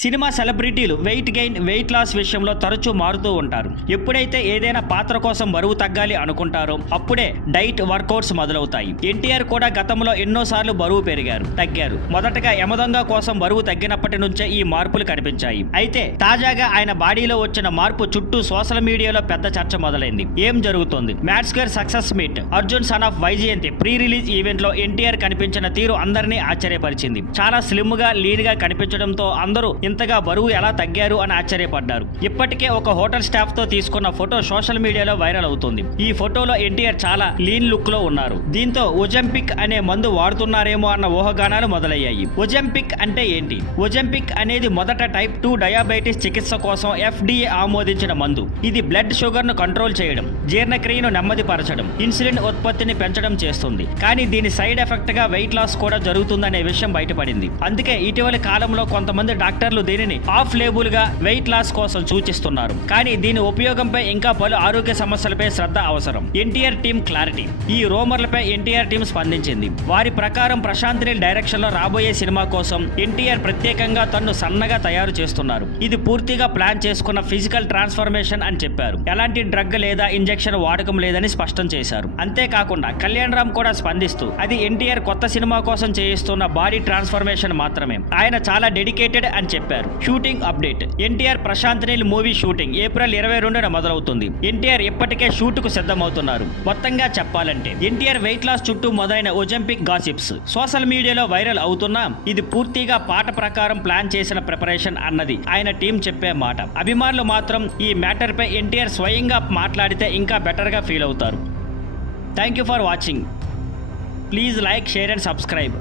Cinema సెలబ్రిటీలు weight gain weight loss విషయంలో తరచూ మారుతూ ఉంటారు. ఎప్పుడైతే ఏదైనా పాత్ర కోసం బరువు తగ్గాలి అనుకుంటారో అప్పుడే డైట్ వర్కౌట్స్ మొదలవుతాయి. ఎన్టీఆర్ కూడా గతంలో ఎన్నోసార్లు బరువు తగ్గారు. మొదటగా యమదొంగ కోసం బరువు తగ్గినప్పటి నుంచే ఈ మార్పులు కనిపించాయి. అయితే తాజాగా ఆయన బాడీలో వచ్చిన మార్పు చుట్టూ సోషల్ మీడియాలో పెద్ద చర్చ మొదలైంది. ఏం జరుగుతోంది? Mad square success meet Arjun son of Vyjayanthi pre release event లో ఎన్టీఆర్ కనిపించిన తీరు అందరినీ ఆశ్చర్యపరిచింది. చాలా స్లిమ్ గా లీన్ గా కనిపించడంతో అందరూ ఇంతగా బరువు ఎలా తగ్గారు అని ఆశ్చర్యపడ్డారు. ఇప్పటికే ఒక హోటల్ స్టాఫ్ తో తీసుకున్న ఫోటో సోషల్ మీడియాలో వైరల్ అవుతుంది. ఈ ఫోటోలో ఎన్టీఆర్ చాలా లీన్ లుక్ లో ఉన్నారు. దీంతో ఒజంపిక్ అనే మందు వాడుతున్నారేమో అన్న ఊహాగానాలు మొదలయ్యాయి. ఒజంపిక్ అంటే ఏంటి? ఒజంపిక్ అనేది మొదట టైప్ 2 డయాబెటీస్ చికిత్స కోసం FDA ఆమోదించిన మందు. ఇది బ్లడ్ షుగర్ ను కంట్రోల్ చేయడం, జీర్ణక్రియను నెమ్మదిపరచడం, ఇన్సులిన్ ఉత్పత్తిని పెంచడం చేస్తుంది. కానీ దీని సైడ్ ఎఫెక్ట్ గా వెయిట్ లాస్ కూడా జరుగుతుందనే విషయం బయటపడింది. అందుకే ఇటీవలి కాలంలో కొంతమంది డాక్టర్లు దీనిని ఆఫ్ లేబుల్ గా వెయిట్ లాస్ కోసం సూచిస్తున్నారు. కానీ దీని ఉపయోగంపై ఇంకా పలు ఆరోగ్య సమస్యలపై శ్రద్ధ అవసరం. NTR team clarity. ఈ రూమర్లపై ఎన్టీఆర్ టీమ్ స్పందించింది. వారి ప్రకారం ప్రశాంత్ నీల్ డైరెక్షన్ లో రాబోయే సినిమా కోసం ఎన్టీఆర్ ప్రత్యేకంగా తన్ను సన్నగా తయారు చేస్తున్నారు. ఇది పూర్తిగా ప్లాన్ చేసుకున్న ఫిజికల్ ట్రాన్స్ఫర్మేషన్ అని చెప్పారు. ఎలాంటి డ్రగ్ లేదా ఇంజెక్షన్ వాడకం లేదని స్పష్టం చేశారు. అంతేకాకుండా కళ్యాణ్ రామ్ కూడా స్పందిస్తూ అది ఎన్టీఆర్ కొత్త సినిమా కోసం చేయిస్తున్న బాడీ ట్రాన్స్ఫర్మేషన్ మాత్రమే. ఆయన చాలా డెడికేటెడ్ అని చెప్పారు. Shooting update. NTR Prashanth Neel movie shooting April 22న మొదలవుతుంది. ఎన్టీఆర్ ఇప్పటికే షూట్ కు సిద్ధమవుతున్నారు. మొత్తంగా చెప్పాలంటే ఎన్టీఆర్ వెయిట్ లాస్ చుట్టూ మొదలైన ఒజంపిక్ గాసిప్స్ సోషల్ మీడియాలో వైరల్ అవుతున్నా ఇది పూర్తిగా పాట ప్రకారం ప్లాన్ చేసిన ప్రిపరేషన్ అన్నది ఆయన టీం చెప్పే మాట. అభిమానులు మాత్రం ఈ మ్యాటర్ పై ఎన్టీఆర్ స్వయంగా మాట్లాడితే ఇంకా బెటర్ గా ఫీల్ అవుతారు. Thank you for watching. Please like, share and subscribe.